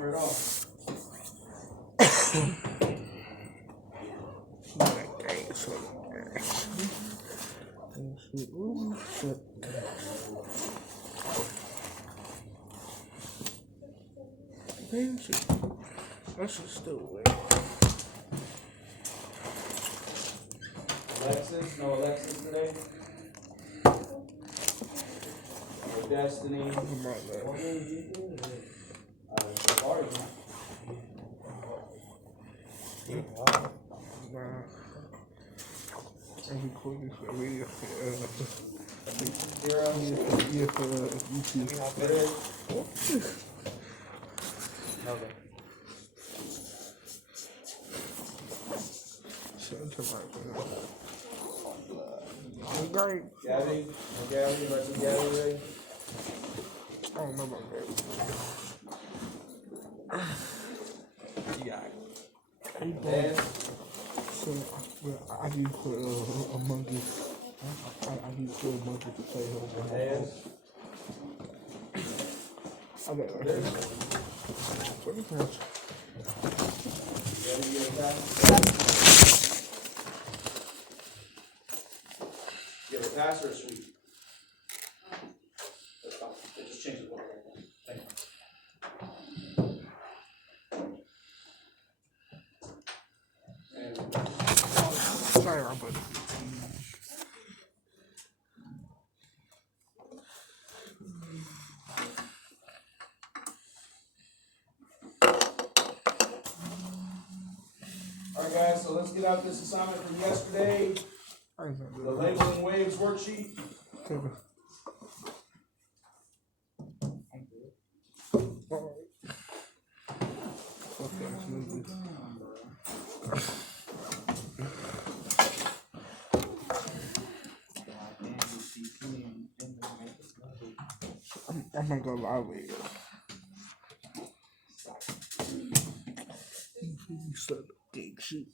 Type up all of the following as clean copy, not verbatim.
remember it all. That's just stupid. Alexis, no Alexis today. No Destiny. Sorry. Every quarter for me, Zero. yeah, for YouTube. Okay. Shut your mouth. Great. Gabby, Gabby, let's see Gabby ready. I don't know about that. Yeah. Hey, Dan, so I need to put a monkey. I need to put a monkey to play her. Dan. I got it. What is that? Gabby, you got you have a pass or a sweep? That's fine. It just changes one right now. Thank you. And Sorry, Robert. Alright guys, so let's get out this assignment from yesterday, the labeling waves worksheet. I'm not gonna lie with you. You said gang shit.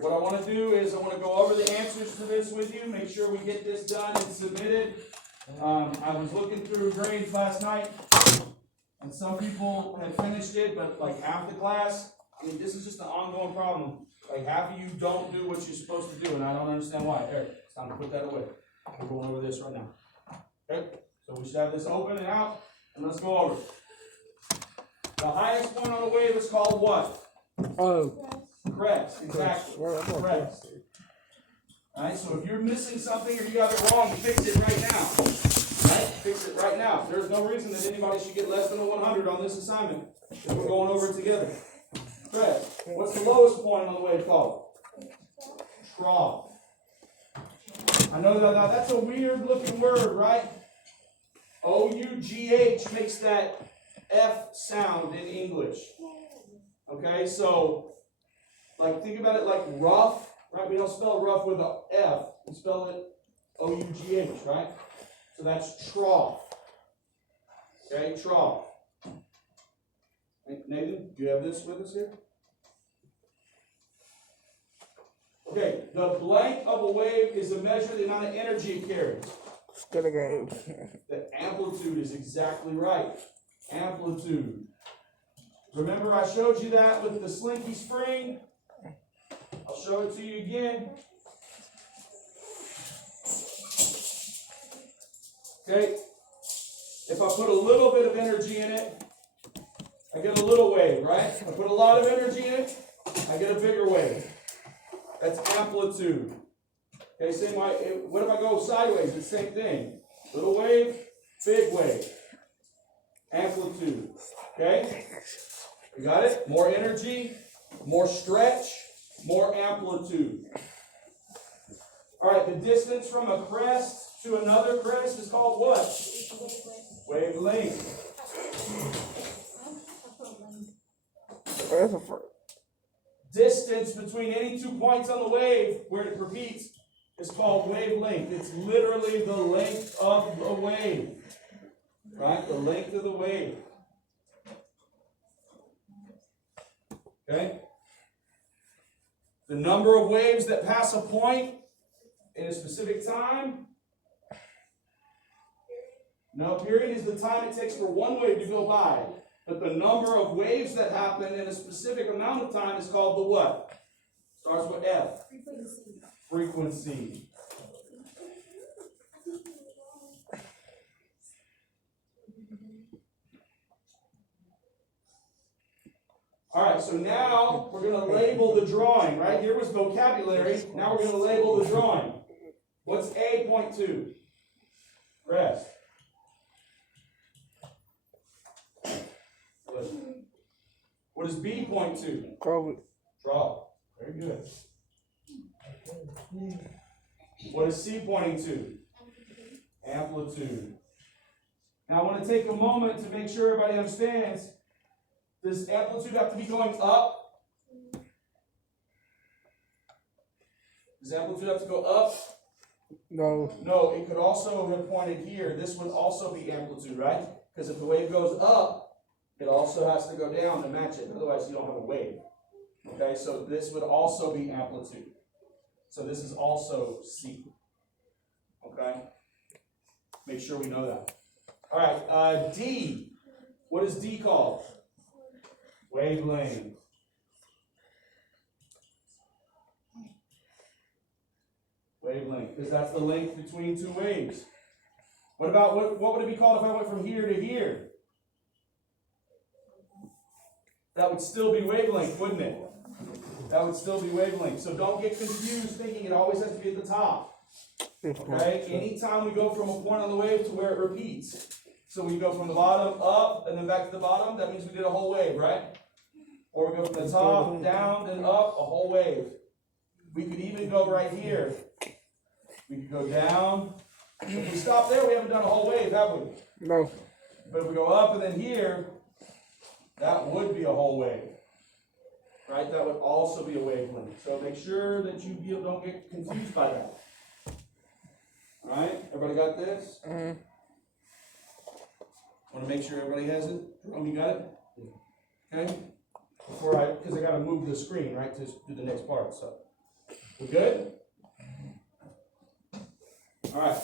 What I want to do is I want to go over the answers to this with you, make sure we get this done and submitted. I was looking through grades last night, and some people had finished it, but like half the class, I mean, this is just an ongoing problem. Like half of you don't do what you're supposed to do, and I don't understand why. Eric, it's time to put that away. We're going over this right now. Okay, so we should have this open and out, and let's go over it. The highest point on the wave is called what? Oh. Crest, exactly. Crest. Alright, so if you're missing something or you got it wrong, fix it right now. Alright, fix it right now. There's no reason that anybody should get less than a 100 on this assignment if we're going over it together. Crest. What's the lowest point on the wave called? Trough. I know that's a weird looking word, right? O-U-G-H makes that F sound in English. Okay, so like think about it like rough, right? We don't spell rough with a F, we spell it O-U-G-H, right? So that's trough. Okay, trough. Nathan, do you have this with us here? Okay, the blank of a wave is to measure the amount of energy it carries. The amplitude is exactly right. Amplitude. Remember I showed you that with the slinky spring? I'll show it to you again. Okay, if I put a little bit of energy in it, I get a little wave, right? If I put a lot of energy in it, I get a bigger wave. That's amplitude. Okay, same way. What if I go sideways? It's the same thing. Little wave, big wave. Amplitude. Okay? You got it? More energy, more stretch, more amplitude. All right, the distance from a crest to another crest is called what? Wavelength. Distance between any 2 points on the wave where it repeats is called wavelength. It's literally the length of the wave. Right? The length of the wave. Okay? The number of waves that pass a point in a specific time? No, period is the time it takes for one wave to go by. But the number of waves that happen in a specific amount of time is called the what? Starts with F. Frequency. All right, so now we're going to label the drawing, right? Here was vocabulary. Now we're going to label the drawing. What's A point to? Rest. What does B point to? COVID. Draw. Very good. What is C pointing to? Amplitude. Now I want to take a moment to make sure everybody understands. Does amplitude have to be going up? Does amplitude have to go up? No. No, it could also have pointed here. This would also be amplitude, right? Because if the wave goes up, it also has to go down to match it. Otherwise, you don't have a wave. Okay, so this would also be amplitude. So this is also C. Okay? Make sure we know that. All right, D. What is D called? Wavelength. Wavelength, because that's the length between two waves. What about, what would it be called if I went from here to here? That would still be wavelength, wouldn't it? That would still be wavelength. So don't get confused thinking it always has to be at the top. Okay? Anytime we go from a point on the wave to where it repeats. So we go from the bottom up and then back to the bottom, that means we did a whole wave, right? Or we go from the top, down, then up, a whole wave. We could even go right here. We could go down. If we stop there, we haven't done a whole wave, have we? No. But if we go up and then here, that would be a whole wave. Right? That would also be a wavelength. So make sure that you don't get confused by that. Alright? Everybody got this? Mm-hmm. Want to make sure everybody has it? Jerome, you got it? Okay? Because I got to move the screen, right, to do the next part. So, we good? All right.